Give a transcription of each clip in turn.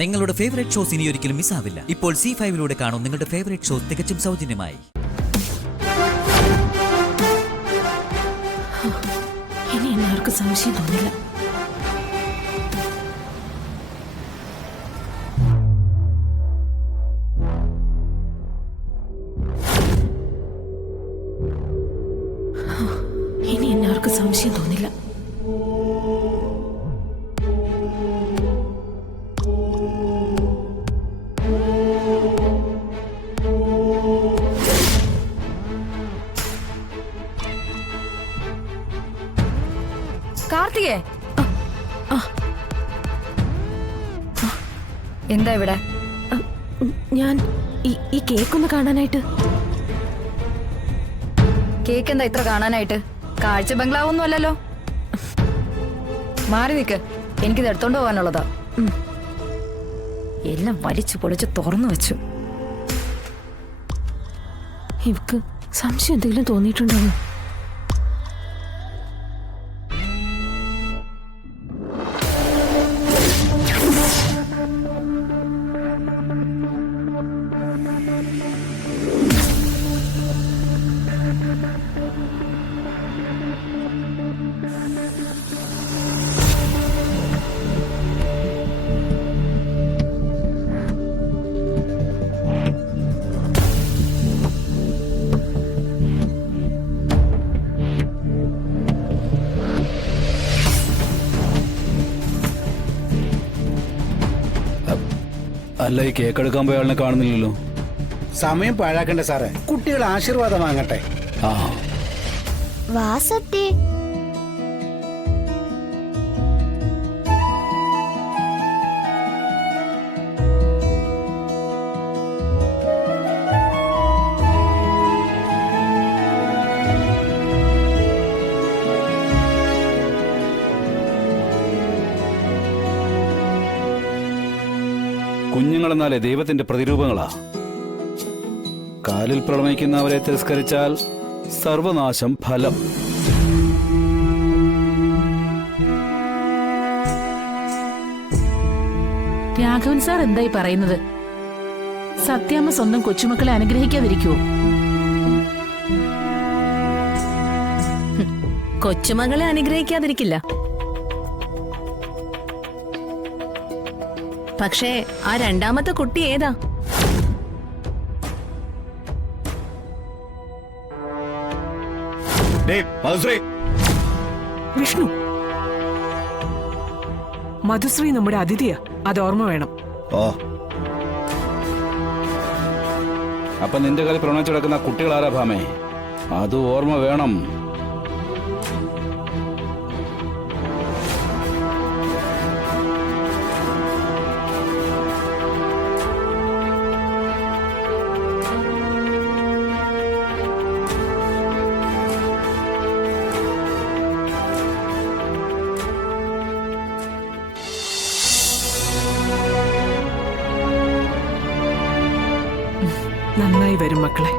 നിങ്ങളുടെ favourite shows ഇനി ഒരിക്കലും മിസ്സാവില്ല. ഇപ്പോൾ C5 കാണും നിങ്ങളുടെ ഫേവറേറ്റ് ഷോസ് തികച്ചും സൗജന്യമായി. ഇനി എല്ലാവർക്കും സംശയം തോന്നില്ല. ഇനി എല്ലാവർക്കും സംശയം തോന്നില്ല. കാർത്തികേ, എന്താ ഇവിടെ? ഞാൻ ഈ കേക്കൊന്ന് കാണാനായിട്ട്. കേക്ക് എന്താ ഇത്ര കാണാനായിട്ട്? കാഴ്ച ബംഗ്ലാവൊന്നും അല്ലല്ലോ. മാറി നിക്ക്, എനിക്കിത് എടുത്തോണ്ട് പോകാനുള്ളതാ. എല്ലാം വലിച്ചു പൊളിച്ച് തുറന്നു വെച്ചു. ഇവക്ക് സംശയം എന്തെങ്കിലും തോന്നിയിട്ടുണ്ടോ? അല്ല, ഈ കേക്ക് എടുക്കാൻ പോയ ആളിനെ കാണുന്നില്ലല്ലോ. സമയം പാഴാക്കണ്ട സാറേ, കുട്ടികൾ ആശീർവാദം വാങ്ങട്ടെ. ആ വാസത്തെ കുഞ്ഞുങ്ങളെന്നാലേ ദൈവത്തിന്റെ പ്രതിരൂപങ്ങളാ. കാലിൽ പ്രളമിക്കുന്നവരെ തിരസ്കരിച്ചാൽ സർവനാശം ഫലം. രാഘവൻ സാർ എന്തായി പറയുന്നത്? സത്യാമ്മ സ്വന്തം കൊച്ചുമക്കളെ അനുഗ്രഹിക്കാതിരിക്കുവോ? കൊച്ചുമകളെ അനുഗ്രഹിക്കാതിരിക്കില്ല. പക്ഷേ ആ രണ്ടാമത്തെ കുട്ടി ഏതാ? വിഷ്ണു, മധുശ്രീ നമ്മുടെ അതിഥിയാ, അത് ഓർമ്മ വേണം. അപ്പൊ നിന്റെ കാലിൽ പ്രവണിച്ചു കിടക്കുന്ന കുട്ടികൾ ആരാ ഭാമേ? അത് ഓർമ്മ വേണം. നന്നായി വരും മക്കളെ.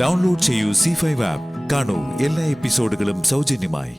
ഡൗൺലോഡ് ചെയ്യൂ C5 ആപ്പ്. കാണൂ എല്ലാ എപ്പിസോഡുകളും സൗജന്യമായി.